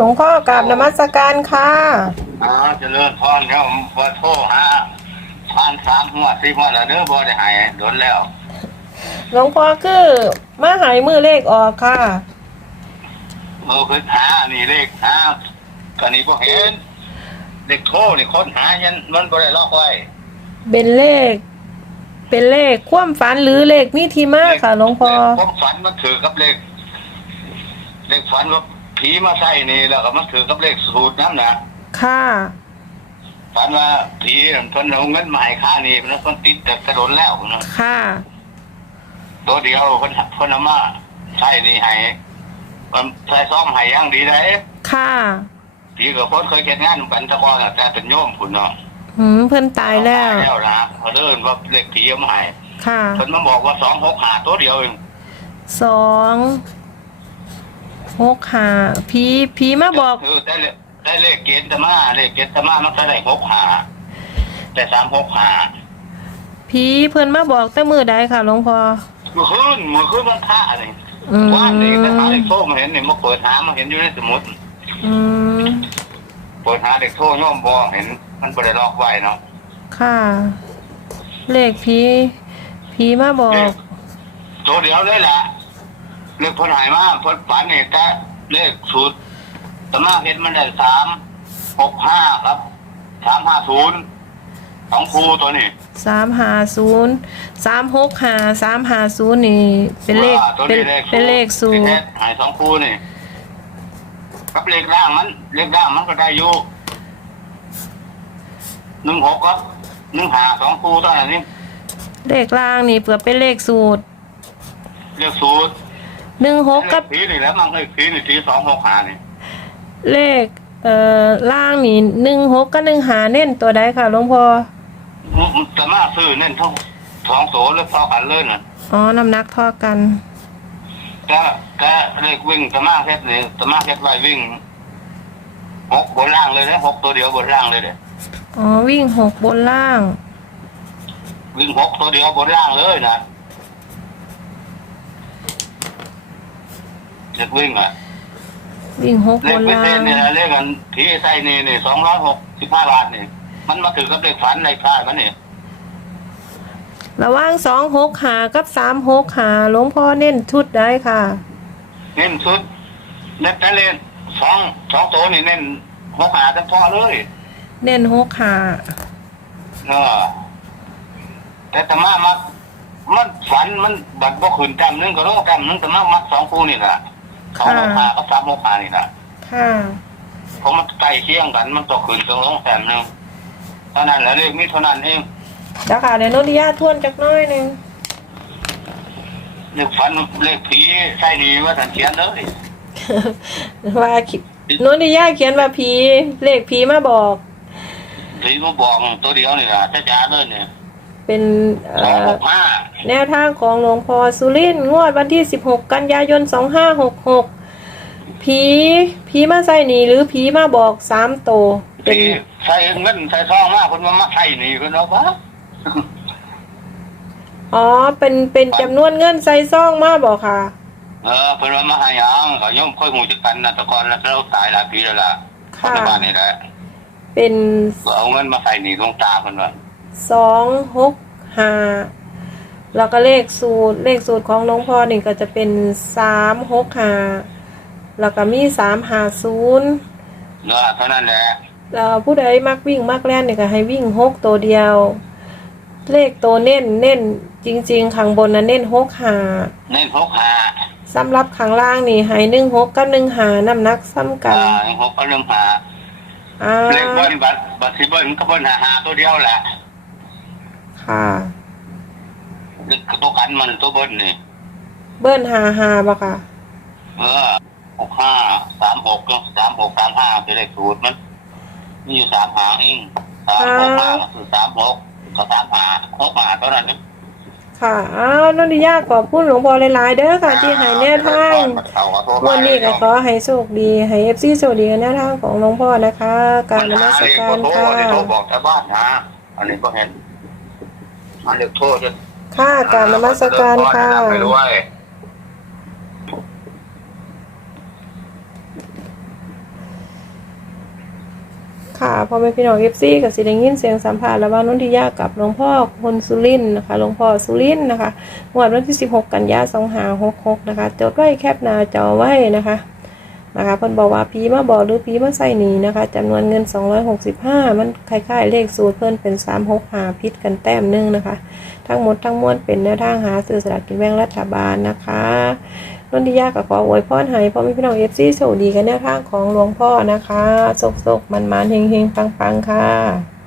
หลวงพ่อกราบนมัสการค่ะอ๋อเจริญพรครับผมพอโทรหาผ่านสามหัวสี่หัวแล้วเด้อบ่ได้หายโดนแล้ว หลวงพ่อคือมาหายมือเลขออกค่ะ เออคือหานี่เลขหาก็นี่บ่เห็นเลขโทรนี่คนหายันมันบ่ได้ล็อกไว้เป็นเลข เป็นเลขความฝันหรือเลขมีที่มาค่ะหลวงพ่อ เลขความฝันมันถือกับเลขเลขฝันว่า ผีมาใส่นี่แล้วก็มันถือกับเลขสูตรนั้นนะค่ะ ฝันว่าผีเพิ่นเอาเงินมาให้ค่านี่มันเพิ่นติดแต่กระโดนแล้วนะค่ะ ตัวเดียวเพิ่นเพิ่นเอามาใส่นี่ให้มันใส่ซ่อมให้อย่างดีได้ค่ะ ผีกับคนเคยเฮ็ดงานกันแตะกอนอะแต่เป็นโยมพุ่นเนาะหืมเพิ่นตายแล้วตายแล้วนะเขาเดินว่าเลขผีเอามาให้ค่ะ เพิ่นมาบอกว่า265หาตัวเดียวเองสอง หกหาผีผีมาบอกเออได้เลขได้เลขเกณฑ์ตะมาเลขเกณฑ์ตะมามันก็ได้6หาแต่365หาผีเพิ่นมาบอกแต่มือใดค่ะหลวงพ่อเมื่อคืนเมื่อคืนมันพระนี่อืมว่านนี่แต่หาเลขโทรมาเห็นนี่มาเปิดหามาเห็นอยู่ในสมุดอืมเปิดหาเลขโทรโยมบ่เห็น มันบ่ได้ล็อกไว้เนาะค่ะ เลขผีผีมาบอก ตัวเดียวเลยแหละ เลขเพิ่นหายมาเพิ่นฝันนี่แต่เลขสูตรตะมาเห็นมันได้สามหกห้าครับสามห้าศูนย์สองครูตัวนี้สามหาศูนย์สามหกหาสามหาศูนย์นี่เป็นเลขว่าตัวเป็นนี้เลขเป็นเลขสูที่ตรแท้หายสองครูนี่กับเลขล่างมัน เลขล่างมันก็ได้อยู่หนึ่งหกครับหนึ่งหาสองครูเท่านั้นนี่เลขล่างนี่เผื่อเป็นเลขสูตร เลขสูตร หนึ่งหกกับเลขผีนี่แหล้วมันเลขผีนี่สีสองหกหานี่เลข เอ่อล่างนี่หนึ่งหกกับหนึ่งหาเน้นตัวใดค่ะหลวงพ่อแต่มาซื้อเน่นทั้งสองโสแล้วเท่ากันเลยน่ะอ๋อน้ำหนักเท่ากัน ก็ก็เลขวิ่งตะมาเพชรนี่ตะมาเพชรไว้วิ่งหกบนล่างเลยนะหกตัวเดียวบนล่างเลยเด้อ๋อวิ่งหกบนล่าง วิ่งหกตัวเดียวบนล่างเลยนะ เลขวิ่งอะวิ่งหกเลบขนพิล่าเศษงนี่นะเลขกันที่ใส่นี่นี่สองร้อยหกสิบห้าบาทนี่มันมาถือกับเลขฝันในค่ายมันนี่ระหว่างสองหกหากับสามหกหาหลวงพ่อเน้นชุดได้ค่ะ เน้นสุดเน้นแต่เลนสองสองตัวนี่เน้นหกหากันพอเลยเน้นหกหาเออแต่ตะมามักมันฝันมันบัดบ่ขืนแต้มหนึงก็โลแต้มหนึงแต่มามักสองคู่นี่แหละ สองหกหากับสามหกหานี่แหละค่ะเพราะมันใกล้เคียงกันมันตกขืนตรงลงแต้มหนึงเท่านั้นแหละเลขมีเท่านั้นเองเดี๋ยวค่ะเดี๋ยวโนติยาทวนจักหน้อยหนึ่งเลขฝันเลขผีใช่นี่ว่าสันเขียนเลยว่าคิดโนติยาเขียนว่าผีเลขผีมาบอกผีมาบอกตัวเดียวนี่แหละจ้าๆเลยเนี่ย เป็นเอ่สองหอกห้าแนวทางของหลวงพ่อสุรินทร์งวดวันที่ 16 กันยายน 2566 ผีผีมาใส่หนีหรือผีมาบอกสามโตวเป็นผีใส่เงินใส่ทองมากคนมามาใส่นี่คนเอาปะอ๋อเป็นเป็นจำนวนเงินใส่ซองมาบอกค่ะ เออเพิ่นว่ามาให้หยังเขาย่อมค่อยหูจักกันนะแตะกอนแล้วเราตายหลายปีแล้วล่ะค่ะปัจจุบันนี่แหละเป็นก็เอาเงินมาใส่หนี่ดวงตาเพิ่นว่า สองหกห้าแล้วก็เลขสูตรเลขสูตรของหลวงพ่อนี่ก็จะเป็นสามหกห้าแล้วก็มีสามห้าศูนย์เนาะเท่านั้นแหละแล้วผู้ใดมักวิ่งมักแล่นเนี่ยก็ให้วิ่งหกตัวเดียว เลขตัวเน้นเน้นจริง ๆข้างบนนะเน้นหกหาเน้นหกหาสำหรับข้างล่างนี่ให้หนึ่งหกกับหนึ่งหาน้ำหนักซ้ำกัอ่านหกก็เริ่มหาอ่าเลขเบิ้ลบัตรบัตรสิเบิ้ลก็เบิ้ลหาหาตัวเดียวแหละ ค่ะเลขตัวกันมันตัวเบิ้ลนี่เบิ้ลหาหาบ่ค่ะ เออหกห้าสามหกก็สามหกสามห้าเป็นเลขสูตรมันมีอยู่สามหางเองสามหกห้าก็คือสามหกก็สามหาหกหาเท่านั้นเองค่ะ อ้าวนนทิยาขอบคุณหลวงพ่อหลายๆเด้อค่ะ ที่ให้แนวทางวันนี้ก็ขอให้โชคดีให้เอฟซีโชคดีกับแนวทางของหลวงพ่อนะคะ การนมัสการโทรค่ะโทรบอกชาวบ้านนะอันนี้ก็เห็น อันเด็กโทรจะค่ะการนมัสการค่ะไม่รู้ว่าค่ะพ่อแม่พี่น้องเอฟซีกับสิได้ยินเสียงสัมภาษณ์ระหว่างนนทิยากับหลวงพ่อคนสุรินทร์นะคะหลวงพ่อสุรินทร์นะคะงวดวันที่ 16 กันยา2566 นะคะ จดไว้แคปหน้าจอไว้นะคะ นะคะเพิ่นบอกว่าผีมาบอกหรือผีมาใส่หนีนะคะจำนวนเงิน 265 มันคล้ายๆเลขสูตรเพิ่นเป็น 365พิษกันแต้มหนึงนะคะ ทั้งหมดทั้งมวลเป็นแนวทางหาซื้อสลากกินแบ่งรัฐบาลนะคะนนทิยากับขออวยพรให้พ่อแม่พี่น้องเอฟซีโชคดีกันแนวทางของหลวงพ่อนะคะโศกๆมันๆเฮงๆปังๆค่ะ